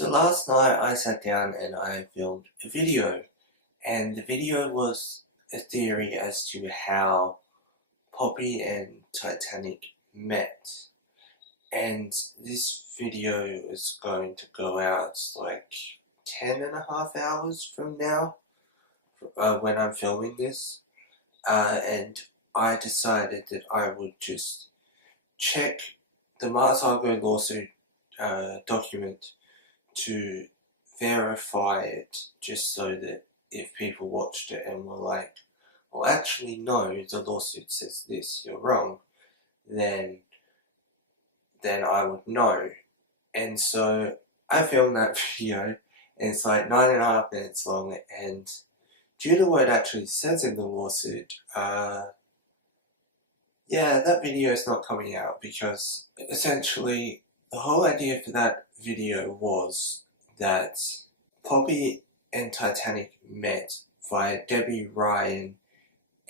So last night I sat down and I filmed a video, and the video was a theory as to how Poppy and Titanic met. And this video is going to go out like 10.5 hours from now, when I'm filming this. And I decided that I would just check the Mars Argo lawsuit document to verify it, just so that if people watched it and were like, well actually no, the lawsuit says this, you're wrong, then I would know. And so I filmed that video, and it's like 9.5 minutes long, and due to what it actually says in the lawsuit, yeah, that video is not coming out, because essentially the whole idea for that video was that Poppy and Titanic met via Debbie Ryan,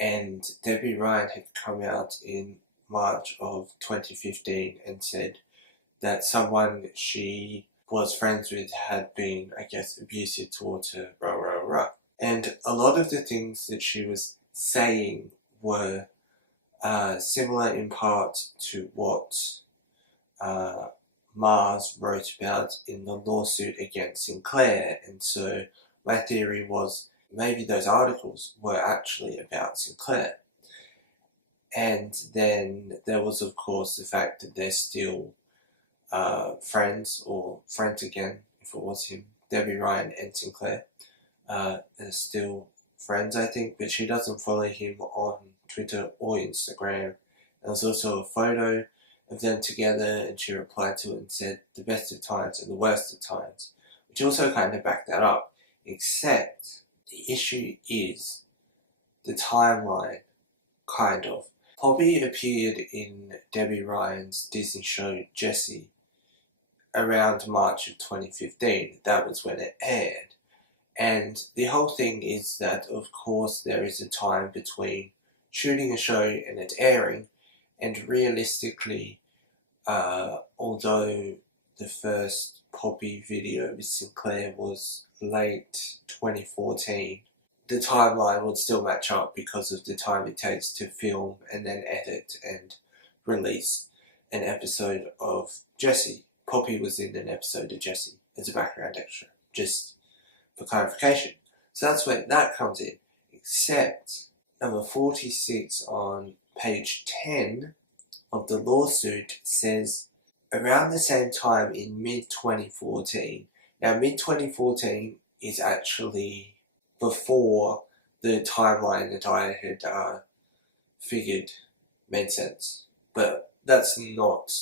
and Debbie Ryan had come out in March of 2015 and said that someone she was friends with had been, I guess, abusive towards her, rah rah rah. And a lot of the things that she was saying were similar in part to what Mars wrote about in the lawsuit against Sinclair. And so my theory was maybe those articles were actually about Sinclair. And then there was, of course, the fact that they're still friends, or friends again, if it was him, Debbie Ryan and Sinclair, are still friends, I think, but she doesn't follow him on Twitter or Instagram. There was also a photo of them together, and she replied to it and said the best of times and the worst of times, which also kind of backed that up, except the issue is the timeline, kind of. Poppy appeared in Debbie Ryan's Disney show Jessie around March of 2015. That was when it aired. And the whole thing is that, of course, there is a time between shooting a show and it airing, and realistically, although the first Poppy video with Sinclair was late 2014, the timeline would still match up because of the time it takes to film and then edit and release an episode of Jessie. Poppy was in an episode of Jessie as a background extra, just for clarification. So that's where that comes in, except number 46 on page 10 of the lawsuit says around the same time in mid-2014. Now, mid-2014 is actually before the timeline that I had figured made sense. But that's not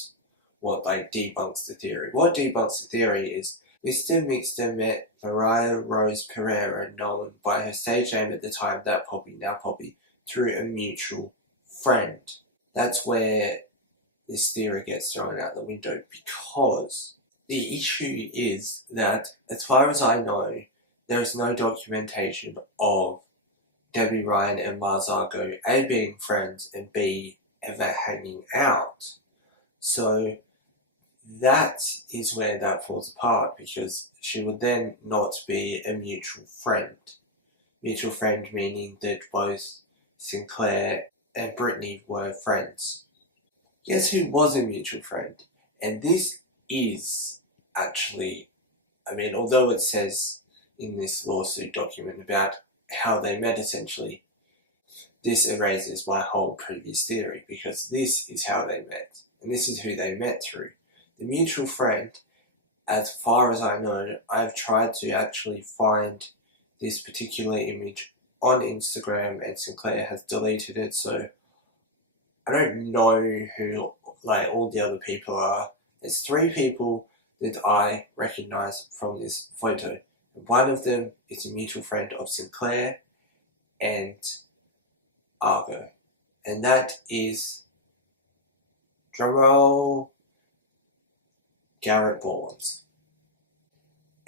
what debunks the theory. What debunks the theory is Mr. Mixter met Mariah Rose Pereira, known by her stage name at the time, That Poppy, Now Poppy, through a mutual friend. That's where this theory gets thrown out the window, because the issue is that, as far as I know, there is no documentation of Debbie Ryan and Mars Argo A, being friends, and B, ever hanging out. So that is where that falls apart, because she would then not be a mutual friend. Mutual friend meaning that both Sinclair and Brittany were friends. Guess who was a mutual friend? And this is actually, although it says in this lawsuit document about how they met essentially, this erases my whole previous theory, because this is how they met, and this is who they met through. The mutual friend, as far as I know, I've tried to actually find this particular image on Instagram, and Sinclair has deleted it, so I don't know who all the other people are. There's 3 people that I recognise from this photo. One of them is a mutual friend of Sinclair and Argo, and that is, drumroll, Garrett Ballins.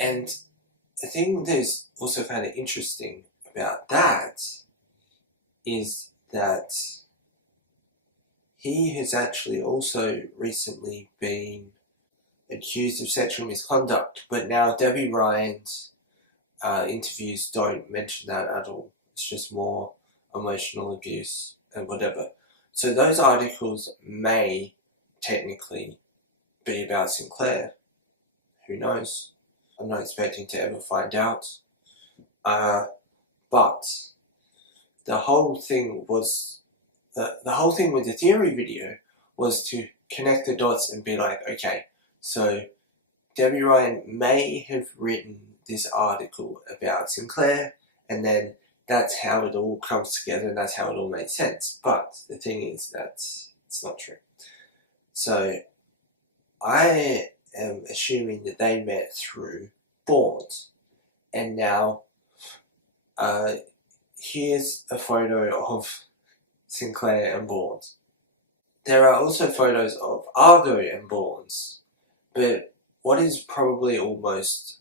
And the thing that is also kind of interesting about that is that he has actually also recently been accused of sexual misconduct, but now Debbie Ryan's interviews don't mention that at all. It's just more emotional abuse and whatever. So those articles may technically be about Sinclair. Who knows? I'm not expecting to ever find out. But the whole thing was the whole thing with the theory video was to connect the dots and be like, okay, so Debbie Ryan may have written this article about Sinclair, and then that's how it all comes together and that's how it all made sense. But the thing is that it's not true. So I am assuming that they met through boards, and now here's a photo of Sinclair and Bournes. There are also photos of Argo and Bournes, but what is probably almost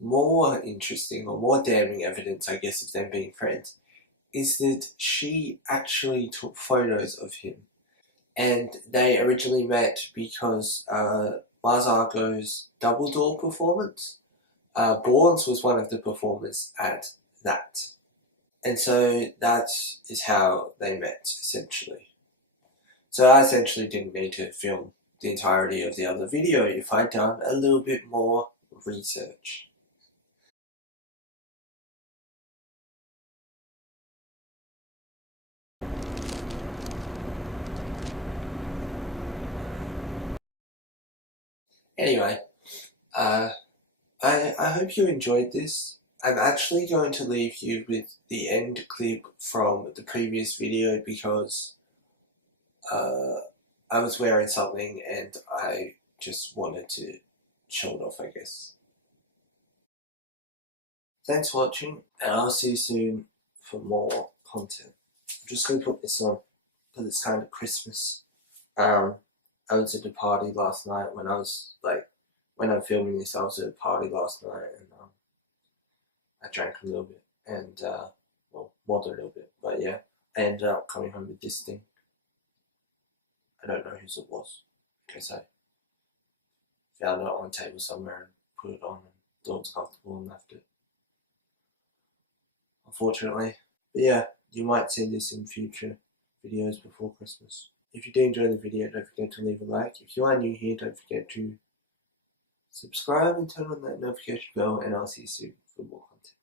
more interesting or more damning evidence, I guess, of them being friends, is that she actually took photos of him. And they originally met because Mars Argo's Double Door performance, Bournes was one of the performers at that. And so that is how they met, essentially. So I essentially didn't need to film the entirety of the other video if I'd done a little bit more research. Anyway, I hope you enjoyed this. I'm actually going to leave you with the end clip from the previous video because I was wearing something and I just wanted to show it off, I guess. Thanks for watching, and I'll see you soon for more content. I'm just going to put this on because it's kind of Christmas. I was at a party last night when I'm filming this, I was at a party last night and I drank a little bit and, well, more than a little bit, but yeah, I ended up coming home with this thing. I don't know whose it was, because I found it on a table somewhere and put it on and thought it was comfortable and left it. Unfortunately. But yeah, you might see this in future videos before Christmas. If you do enjoy the video, don't forget to leave a like. If you are new here, don't forget to subscribe and turn on that notification bell, and I'll see you soon for more content.